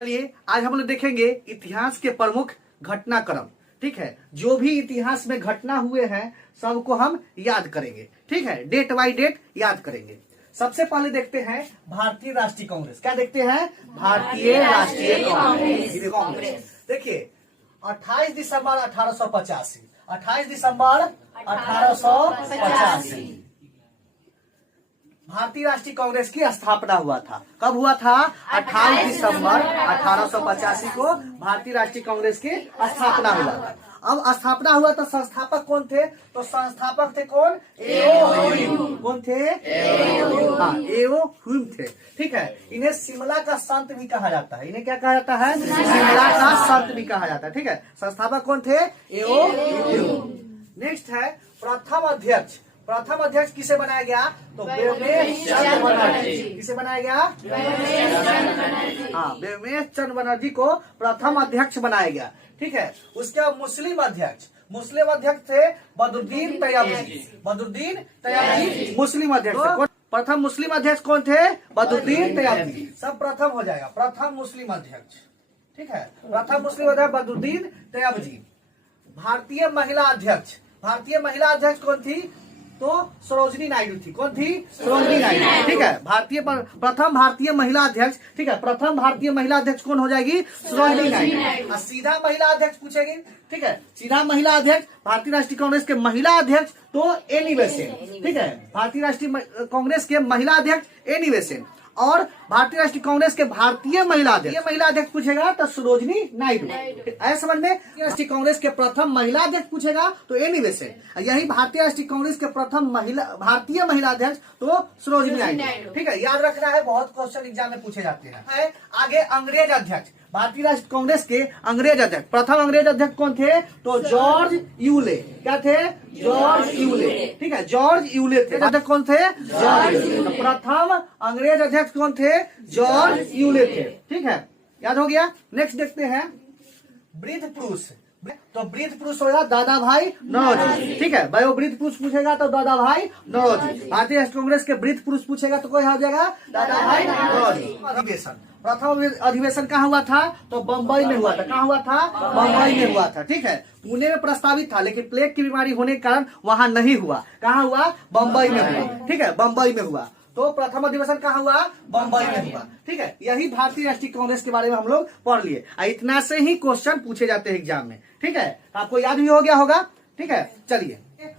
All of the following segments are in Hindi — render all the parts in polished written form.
चलिए आज हम लोग देखेंगे इतिहास के प्रमुख घटनाक्रम। ठीक है, जो भी इतिहास में घटना हुए हैं सबको हम याद करेंगे। ठीक है, डेट बाय डेट याद करेंगे। सबसे पहले देखते हैं भारतीय राष्ट्रीय कांग्रेस। क्या देखते हैं? भारतीय राष्ट्रीय कांग्रेस। देखिए 28 दिसंबर 1885, 28 दिसंबर 1885 भारतीय राष्ट्रीय कांग्रेस की स्थापना हुआ था। कब हुआ था? 28 दिसंबर 1885 को भारतीय राष्ट्रीय कांग्रेस की स्थापना हुआ था। अब स्थापना हुआ तो संस्थापक कौन थे? तो संस्थापक थे कौन? एओ ह्यूम। कौन थे? एओ ह्यूम थे। ठीक है, इन्हें शिमला का संत भी कहा जाता है। इन्हें क्या कहा जाता है? शिमला का संत भी कहा जाता है। ठीक है, संस्थापक कौन थे? एओ ह्यूम। नेक्स्ट है प्रथम अध्यक्ष। प्रथम अध्यक्ष किसे बनाया गया? तो व्योमेश चंद्र बनर्जी। किसे बनाया गया? व्योमेश चंद्र बनर्जी को प्रथम अध्यक्ष बनाया गया। ठीक है, उसके बाद मुस्लिम अध्यक्ष थे बदरुद्दीन तैयबजी। बदरुद्दीन तैयबजी मुस्लिम अध्यक्ष। प्रथम मुस्लिम अध्यक्ष कौन थे? बदरुद्दीन तैयबजी। सब प्रथम हो जाएगा, प्रथम मुस्लिम अध्यक्ष। ठीक है, प्रथम मुस्लिम अध्यक्ष बदरुद्दीन तैयबजी। भारतीय महिला अध्यक्ष कौन थी? तो सरोजिनी नायडू थी। कौन थी? सरोजिनी नायडू। ठीक है, प्रथम भारतीय महिला अध्यक्ष। ठीक है, प्रथम भारतीय महिला अध्यक्ष कौन हो जाएगी? सरोजिनी नायडू। सीधा महिला अध्यक्ष पूछेगी। ठीक है, सीधा महिला अध्यक्ष भारतीय राष्ट्रीय कांग्रेस के महिला अध्यक्ष तो एनी बेसेंट। ठीक है, भारतीय राष्ट्रीय कांग्रेस के महिला अध्यक्ष एनी बेसेंट। और भारतीय राष्ट्रीय कांग्रेस के भारतीय महिला अध्यक्ष पूछेगा तो सरोजिनी नायडू। ऐसा समझ में? राष्ट्रीय कांग्रेस के प्रथम महिला अध्यक्ष पूछेगा तो एनी बेसेंट। यही भारतीय राष्ट्रीय कांग्रेस के प्रथम भारतीय महिला अध्यक्ष तो सरोजिनी नायडू। ठीक है, याद रखना है, बहुत क्वेश्चन एग्जाम में पूछे जाते हैं। आगे अंग्रेज अध्यक्ष। भारतीय राष्ट्रीय कांग्रेस के अंग्रेज अध्यक्ष, प्रथम अंग्रेज अध्यक्ष कौन थे? तो जॉर्ज यूले। क्या थे? George Yule. ठीक है, जॉर्ज यूले थे। अध्यक्ष कौन थे? George Yule. प्रथम अंग्रेज अध्यक्ष कौन थे? जॉर्ज यूले थे। ठीक है, याद हो गया। नेक्स्ट देखते हैं वृद्ध पुरुष। तो वृद्ध पुरुष होगा दादा भाई नौरोजी। ठीक है, वयोवृद्ध पुरुष पूछेगा तो दादा भाई नौरोजी। भारतीय राष्ट्रीय कांग्रेस के वृद्ध पुरुष पूछेगा तो कोई हो जाएगा? दादा भाई नौरोजी। अधिवेशन, प्रथम अधिवेशन कहाँ हुआ था? तो बंबई में हुआ था। कहाँ हुआ था? बंबई में हुआ था। ठीक है, पुणे में प्रस्तावित था लेकिन प्लेग की बीमारी होने के कारण वहां नहीं हुआ। कहाँ हुआ? बंबई में हुआ। ठीक है, बंबई में हुआ। तो प्रथम अधिवेशन कहाँ हुआ? बंबई में हुआ। ठीक है, यही भारतीय राष्ट्रीय कांग्रेस के बारे में हम लोग पढ़ लिए। इतना से ही क्वेश्चन पूछे जाते हैं एग्जाम में। ठीक है, आपको याद भी हो गया होगा। ठीक है, चलिए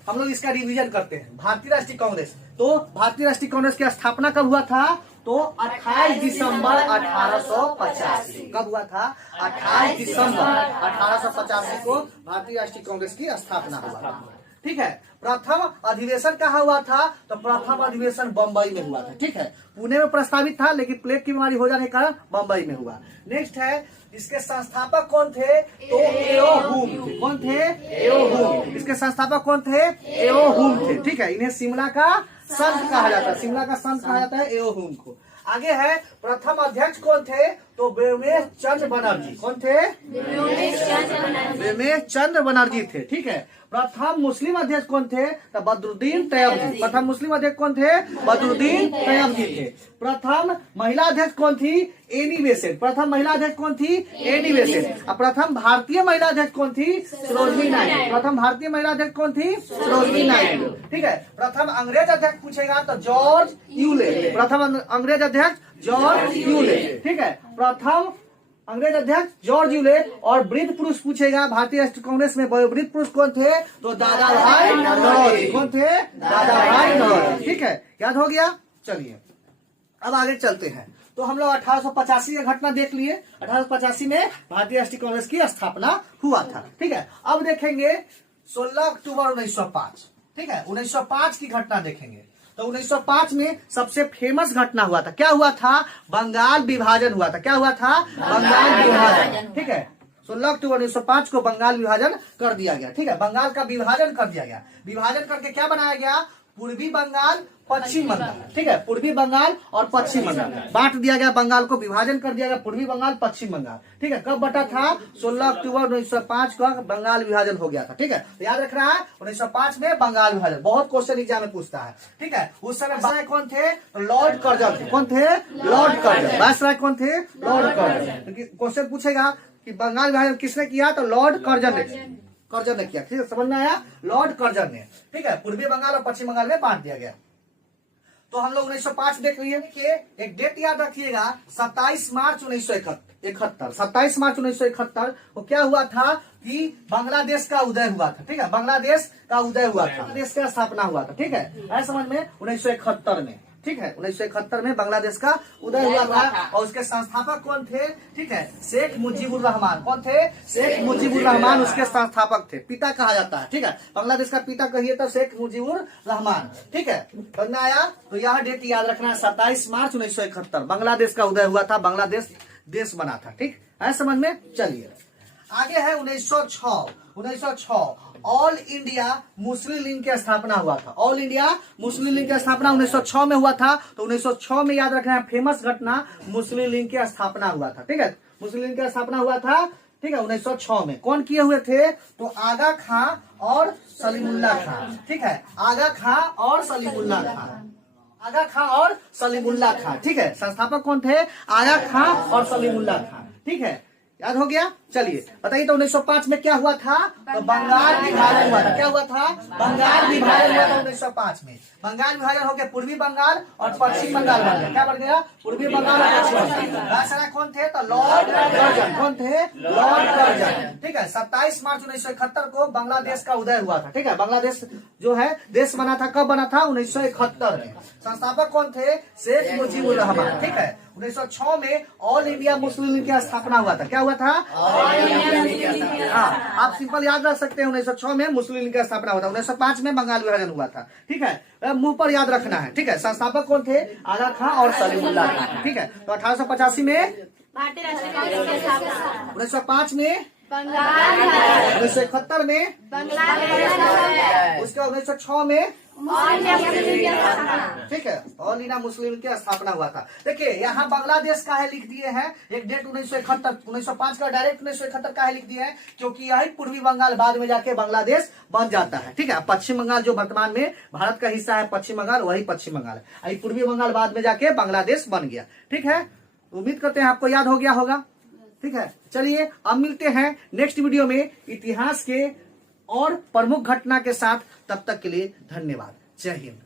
हम लोग इसका रिवीजन करते हैं। भारतीय राष्ट्रीय कांग्रेस, तो भारतीय राष्ट्रीय कांग्रेस की स्थापना कब हुआ था? तो 28 दिसंबर 1885। कब हुआ था? 28 दिसंबर 1885 को भारतीय राष्ट्रीय कांग्रेस की स्थापना हुआ था। ठीक है, प्रथम अधिवेशन कहाँ हुआ था? तो प्रथम अधिवेशन बंबई में हुआ था। ठीक है, पुणे में प्रस्तावित था लेकिन प्लेग की बीमारी हो जाने के कारण बंबई में हुआ। नेक्स्ट है, इसके संस्थापक कौन थे? तो एओ ह्यूम थे। कौन थे? एओ ह्यूम। इसके संस्थापक कौन थे? एओ ह्यूम थे। ठीक है, इन्हें शिमला का संत कहा जाता है। शिमला का संत कहा जाता है एओ ह्यूम को। आगे है प्रथम अध्यक्ष कौन थे? तो व्योमेश चंद्र बनर्जी। कौन थे? व्योमेश चंद्र बनर्जी थे। ठीक है, प्रथम मुस्लिम अध्यक्ष कौन थे? तो बदरुद्दीन तैयबजी। प्रथम मुस्लिम अध्यक्ष कौन थे? बदरुद्दीन तैयबजी थे। प्रथम महिला अध्यक्ष कौन थी? Annie Besant. प्रथम महिला अध्यक्ष कौन थी? Annie Besant. और प्रथम भारतीय महिला अध्यक्ष कौन थी? सरोजिनी नायडू। प्रथम भारतीय महिला अध्यक्ष कौन थी? सरोजिनी नायडू। ठीक है, प्रथम अंग्रेज अध्यक्ष पूछेगा तो जॉर्ज यूले। प्रथम अंग्रेज अध्यक्ष जॉर्ज यूले। ठीक है, प्रथम अंग्रेज अध्यक्ष जॉर्ज यूले। और वृद्ध पुरुष पूछेगा भारतीय राष्ट्रीय कांग्रेस में वृद्ध पुरुष कौन थे? तो दादा भाई नौरोजी। कौन थे? दादा भाई नौरोजी। ठीक है, याद हो गया। चलिए अब आगे चलते हैं। तो हम लोग 1885 का घटना देख लिए। 1885 में भारतीय राष्ट्रीय कांग्रेस की स्थापना हुआ था। ठीक है, अब देखेंगे 16 अक्टूबर 1905। ठीक है, 1905 की घटना देखेंगे। तो 1905 में सबसे फेमस घटना हुआ था। क्या हुआ था? बंगाल विभाजन हुआ था। क्या हुआ था? बंगाल विभाजन। ठीक है, 16 अक्टूबर 1905 को बंगाल विभाजन कर दिया गया। ठीक है, बंगाल का विभाजन कर दिया गया। विभाजन करके क्या बनाया गया? पूर्वी बंगाल, पश्चिम बंगाल, ठीक है, पूर्वी बंगाल और पश्चिम बंगाल बांट दिया गया, बंगाल को विभाजन कर दिया गया, पूर्वी बंगाल पश्चिम बंगाल, ठीक है। कब बटा था? 16 अक्टूबर 1905 का बंगाल विभाजन हो गया था, ठीक है। तो याद रखना है 1905 में बंगाल विभाजन, बहुत क्वेश्चन एग्जाम में पूछता है, ठीक है। उस समय वायसराय कौन थे? तो लॉर्ड कर्जन थे। कौन थे? Lord Curzon. वायसराय कौन थे? Lord Curzon. क्वेश्चन पूछेगा कि बंगाल विभाजन किसने किया? तो लॉर्ड कर्जन ने किया, ठीक है, समझ में आया? लॉर्ड कर्जन ने, ठीक है। पूर्वी बंगाल और पश्चिम बंगाल में बांट दिया गया। तो हम लोग 1905 देख लिए कि एक डेट याद रखिएगा, 27 मार्च 1971। 27 मार्च 1971 को क्या हुआ था कि बांग्लादेश का उदय हुआ था, ठीक है। बांग्लादेश का उदय हुआ था, देश का स्थापना हुआ था, ठीक है। ऐसा समझ में 1971 में, ठीक है, 1971 में बांग्लादेश का उदय हुआ था। और उसके संस्थापक कौन थे? ठीक है, शेख मुजीबुर रहमान। कौन थे? शेख मुजीबुर रहमान उसके संस्थापक थे, पिता कहा जाता है, ठीक है। बांग्लादेश का पिता कहिए तो शेख मुजीबुर रहमान, ठीक है। समझ में आया? तो यह डेट याद रखना है, 27 मार्च 1971 बांग्लादेश का उदय हुआ था, बांग्लादेश देश बना था, ठीक है, समझ में। चलिए आगे है 1906 ऑल इंडिया मुस्लिम लीग की स्थापना हुआ था। ऑल इंडिया मुस्लिम लीग की स्थापना 1906 में हुआ था। तो 1906 में याद रखना है फेमस घटना, मुस्लिम लीग की स्थापना हुआ था, ठीक है। मुस्लिम लीग की स्थापना हुआ था, ठीक है, 1906 में। कौन किए हुए थे? तो आगा खां और सलीमुल्लाह खां, ठीक है। आगा खां और सलीमुल्लाह खां, आगा खां और सलीमुल्लाह खां, ठीक है। संस्थापक कौन थे? आगा खां और सलीमुल्लाह खां, ठीक है। याद हो गया? चलिए बताइए, तो 1905 में क्या हुआ था? तो बंगाल विभाजन हुआ था। क्या हुआ था? बंगाल विभाजन हुआ था 1905 में। बंगाल विभाजन हो गया, पूर्वी बंगाल और पश्चिम बंगाल बन गया। क्या बन गया? पूर्वी बंगाल और पश्चिम बंगाल। वायसराय कौन थे? तो लॉर्ड कर्जन। कौन थे? लॉर्ड कर्जन, ठीक है। 27 मार्च 1971 को बांग्लादेश का उदय हुआ था, ठीक है। बांग्लादेश जो है देश बना था, कब बना था? 1971 में। संस्थापक कौन थे? शेख मुजीबुर रहमान, ठीक है। 1906 में ऑल इंडिया मुस्लिम लीग की स्थापना हुआ था। क्या हुआ था? हाँ, आप सिंपल याद रख सकते हैं, 1906 में मुस्लिम लीग की स्थापना हुआ था, 1905 में बंगाल विभाजन हुआ था, ठीक है। मुंह पर याद रखना है, ठीक है। संस्थापक कौन थे? आगा खां और सलीमुल्लाह खां, ठीक है। तो 1885 में, 1905 में, 1971 में, उसके बाद 1906 में, ठीक है, ऑल इंडिया मुस्लिम की स्थापना हुआ था। देखिए यहाँ बांग्लादेश का है लिख दिए हैं, एक डेट 1971, 1905 का डायरेक्ट 1971 का है लिख दिए हैं, क्योंकि यही पूर्वी बंगाल बाद में जाके बांग्लादेश बन जाता है, ठीक है। पश्चिम बंगाल जो वर्तमान में भारत का हिस्सा है, पश्चिम बंगाल, वही पश्चिम बंगाल है। पूर्वी बंगाल बाद में जाके बांग्लादेश बन गया, ठीक है। उम्मीद करते हैं आपको याद हो गया होगा, ठीक है। चलिए अब मिलते हैं नेक्स्ट वीडियो में इतिहास के और प्रमुख घटना के साथ। तब तक के लिए धन्यवाद। जय हिंद।